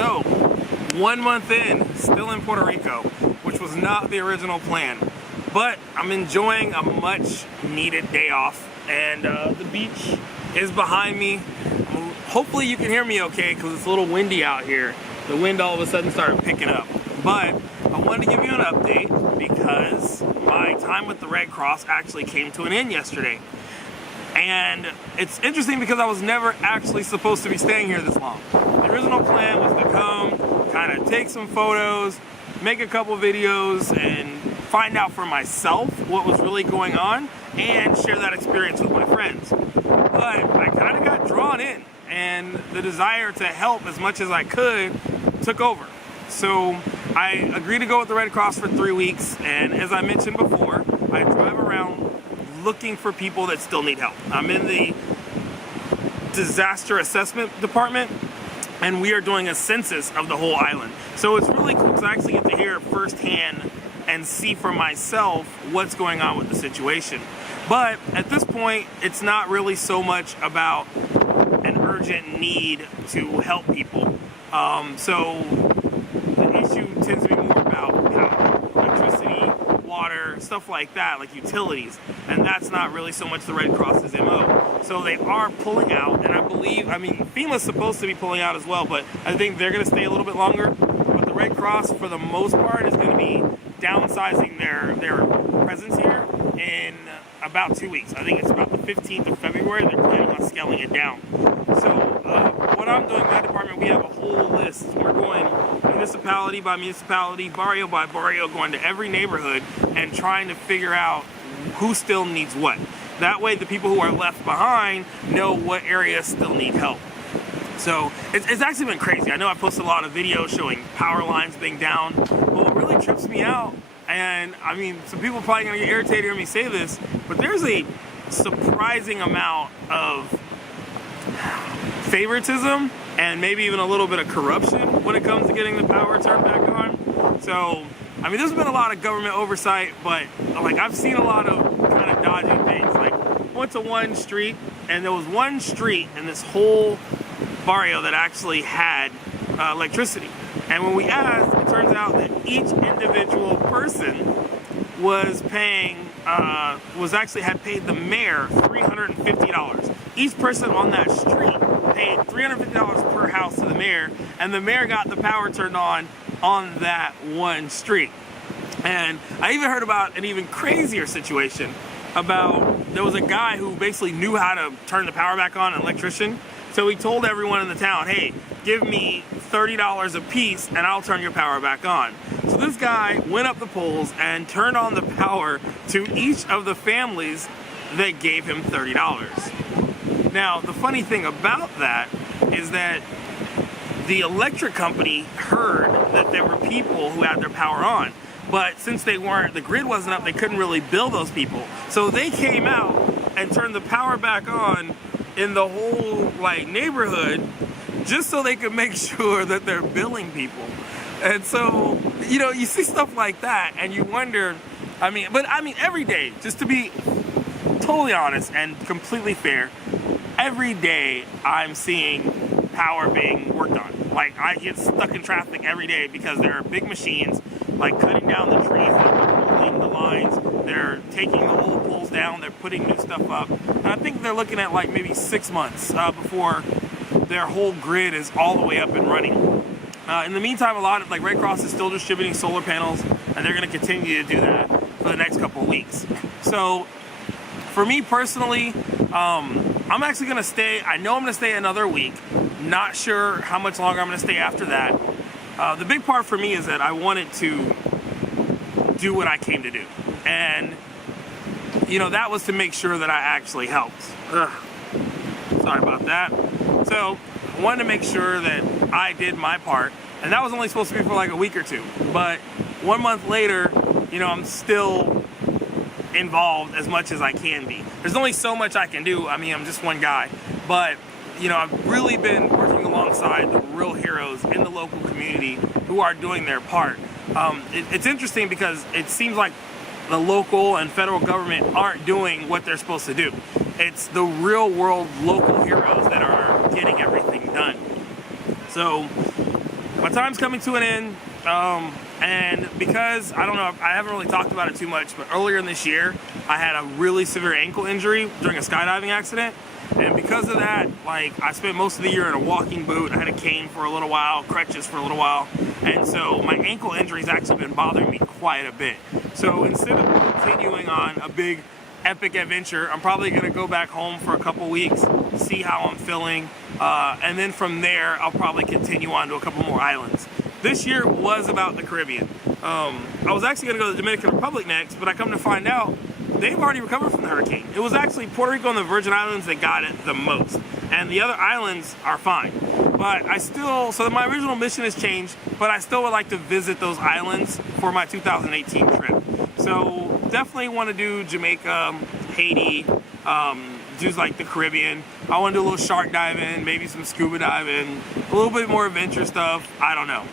So, 1 month in, still in Puerto Rico, which was not the original plan. But I'm enjoying a much needed day off, and the beach is behind me. Hopefully you can hear me okay, because it's a little windy out here. The wind all of a sudden started picking up. But I wanted to give you an update because my time with the Red Cross actually came to an end yesterday. And it's interesting because I was never actually supposed to be staying here this long. The original plan was to come, kind of take some photos, make a couple videos, and find out for myself what was really going on and share that experience with my friends. But I kind of got drawn in, and the desire to help as much as I could took over. So I agreed to go with the Red Cross for 3 weeks, and as I mentioned before, I drive around looking for people that still need help. I'm in the disaster assessment department, and we are doing a census of the whole island. So it's really cool because I actually get to hear firsthand and see for myself what's going on with the situation. But at this point, it's not really so much about an urgent need to help people. So the issue tends to be more about power, electricity, water, stuff like that, like utilities, and that's not really so much the Red Cross's MO. So they are pulling out, and I mean, FEMA's supposed to be pulling out as well, but I think they're going to stay a little bit longer. But the Red Cross, for the most part, is going to be downsizing their presence here in about 2 weeks. I think it's about the 15th of February. They're planning on scaling it down. So what I'm doing in that department, we have a whole list. We're going municipality by municipality, barrio by barrio, going to every neighborhood and trying to figure out who still needs what. That way the people who are left behind know what areas still need help. So it's actually been crazy. I know I posted a lot of videos showing power lines being down, but what really trips me out, and I mean, some people are probably gonna get irritated hearing me say this, but there's a surprising amount of favoritism and maybe even a little bit of corruption when it comes to getting the power turned back on. So, I mean, there's been a lot of government oversight, but like I've seen a lot of kind of dodgy things. Like, I went to one street, and there was one street in this whole barrio that actually had electricity. And when we asked, it turns out that each individual person was paying, had paid the mayor $350. Each person on that street paid $350 per house to the mayor, and the mayor got the power turned on that one street. And I even heard about an even crazier situation about, there was a guy who basically knew how to turn the power back on, an electrician. So he told everyone in the town, hey, give me $30 a piece and I'll turn your power back on. So this guy went up the poles and turned on the power to each of the families that gave him $30. Now, the funny thing about that is that the electric company heard that there were people who had their power on, but since the grid wasn't up, they couldn't really bill those people. So they came out and turned the power back on in the whole neighborhood, just so they could make sure that they're billing people. And so, you see stuff like that and you wonder, but every day, just to be totally honest and completely fair, every day I'm seeing power being worked on. Like, I get stuck in traffic every day because there are big machines cutting down the trees, they're pulling the lines, they're taking the old poles down, they're putting new stuff up. And I think they're looking at maybe 6 months before their whole grid is all the way up and running. In the meantime, a lot of Red Cross is still distributing solar panels, and they're going to continue to do that for the next couple of weeks. So for me personally, I'm actually going to stay. I know I'm going to stay another week. Not sure how much longer I'm going to stay after that. The big part for me is that I wanted to do what I came to do. And, that was to make sure that I actually helped. Sorry about that. So I wanted to make sure that I did my part. And that was only supposed to be for a week or two. But 1 month later, I'm still involved as much as I can be. There's only so much I can do. I'm just one guy. But I've really been working alongside the real heroes in the local community who are doing their part. It's interesting because it seems like the local and federal government aren't doing what they're supposed to do. It's the real world local heroes that are getting everything done. So my time's coming to an end. And because, I don't know, I haven't really talked about it too much, but earlier in this year, I had a really severe ankle injury during a skydiving accident. And because of that, like, I spent most of the year in a walking boot. I had a cane for a little while, crutches for a little while. And so my ankle injury's actually been bothering me quite a bit. So instead of continuing on a big epic adventure, I'm probably gonna go back home for a couple weeks, see how I'm feeling. And then from there, I'll probably continue on to a couple more islands. This year was about the Caribbean. I was actually gonna go to the Dominican Republic next, but I come to find out they've already recovered from the hurricane. It was actually Puerto Rico and the Virgin Islands that got it the most. And the other islands are fine. But so my original mission has changed, but I still would like to visit those islands for my 2018 trip. So definitely want to do Jamaica, Haiti, do like the Caribbean. I want to do a little shark diving, maybe some scuba diving, a little bit more adventure stuff. I don't know.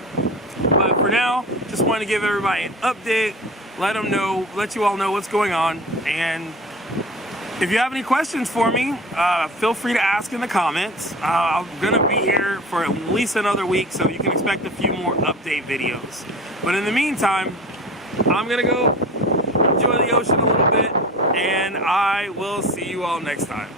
But for now, just want to give everybody an update, let you all know what's going on. And if you have any questions for me, feel free to ask in the comments. I'm gonna be here for at least another week, so you can expect a few more update videos. But in the meantime, I'm gonna go enjoy the ocean a little bit, and I will see you all next time.